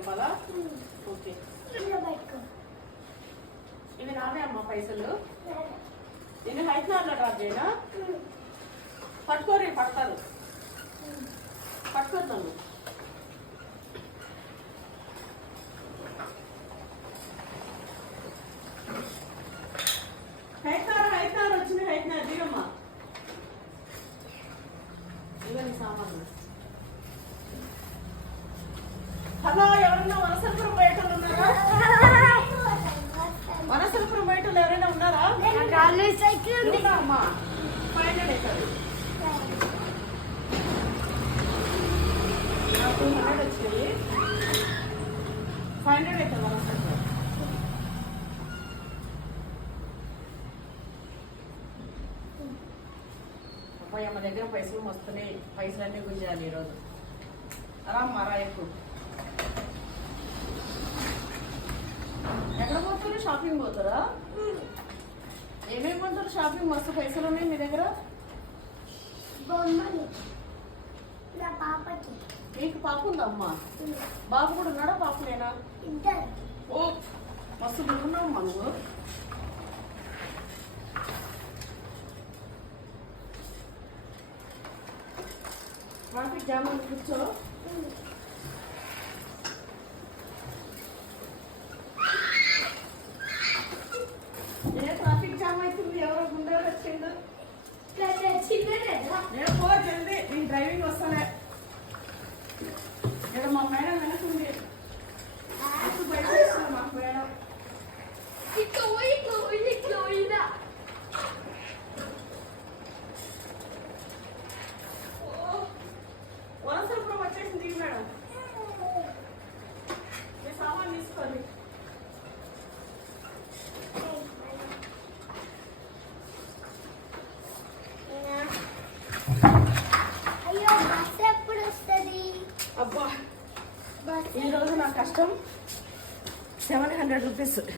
చెప్పాలా? ఓకే, ఇవి నావే అమ్మ పైసలు. నేను హైదరాబాద్లో డ్రాప్ చేయనా? పట్టుకోరు, పడతారు, పట్టుకోరు నన్ను. హైదరాబాద్ వచ్చింది, హైదరాబాద్ దిగమ్మా. ఇవన్నీ సామాన్లు. హలో, ఎవరన్నా వనసలపురం బయట ఉన్నారా? వనసలపురం బయట ఎవరైనా ఉన్నారా? అమ్మా 500 అవుతుంది. 200 వచ్చినాయి. 500 అవుతుంది వనసలపురం. అమ్మాయి అమ్మ దగ్గర పైసలు వస్తున్నాయి. పైసలన్నీ గుంజాలి ఈరోజు. రామ్మా రా ఎక్కువ. ఎక్కడ పోతారు? షాపింగ్ పోతారా? ఏమేమి పోతారు షాపింగ్? మస్తు పైసలు ఉన్నాయి మీ దగ్గర. నీకు పాప ఉందా అమ్మా? బాబు కూడా ఉన్నాడా? పాపలేనా? ఓ మస్తు ఉన్నావు అమ్మా నువ్వు. ట్రాఫిక్ జామ్ అని కూర్చో. ట్రాఫిక్ జామ్ అవుతుంది. ఎవరో గుండె వచ్చిండు. నేను పో జల్దీ, నేను డ్రైవింగ్ వస్తానే. ఇక్కడ మా మేడం వెనకుంది. మాకు మేడం వనసలపురం వచ్చేసింది మేడం. మీ సామాన్ తీసుకోండి. అబ్బా, ఈరోజు నా కష్టం 700 రూపీస్.